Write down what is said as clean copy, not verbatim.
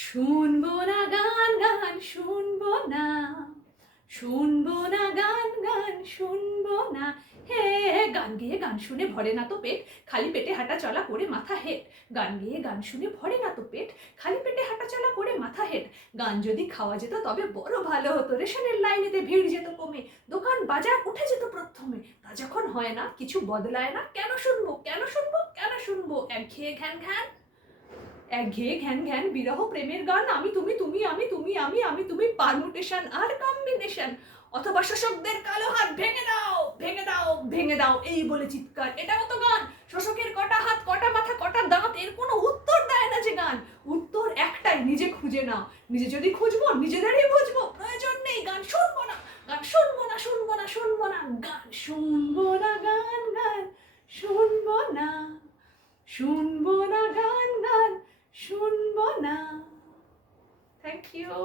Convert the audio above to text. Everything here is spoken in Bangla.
শুনবো না গান গান শুনবো না, শুনবো না গান গান শুনবো না। হে গান গেয়ে গান শুনে ভরে না তো পেট, খালি পেটে হাঁটা চলা করে মাথা হেট। গান গেয়ে গান শুনে ভরে না তো পেট, খালি পেটে হাঁটা চলা করে মাথা হেট। গান যদি খাওয়া যেত তবে বড় ভালো হতো, রেশনের লাইনেতে ভিড় যেত কমে, দোকান বাজার উঠে যেত প্রথমে। তা যখন হয় না, কিছু বদলায় না, কেন শুনবো কেন শুনবো কেন শুনবো? একঘেয়ে ঘ্যান ঘ্যান, একঘেয়ে ঘ্যান ঘ্যান বিরহ প্রেমের গান, আমি তুমি তুমি আমি তুমি আমি আমি তুমি, পারমুটেশন আর কম্বিনেশন। অথবা শোষকদের কালো হাত ভেঙে দাও ভেঙে দাও ভেঙে দাও, এই বলে চিৎকার, এটাও তো গান। শোষকের কটা হাত কটা মাথা কটা দাঁত, এর কোনো উত্তর দেয় না যে গান। উত্তর একটাই, নিজে খুঁজে নাও। নিজে যদি খুঁজবো নিজেদেরই বুঝবো, প্রয়োজন নেই গান শুনবো না, গান শুনবো না শুনবো না শুনবো না, গান শুনবো না গান গান শুনবো না, শুনবো না গান গান শুনবো না। Thank you.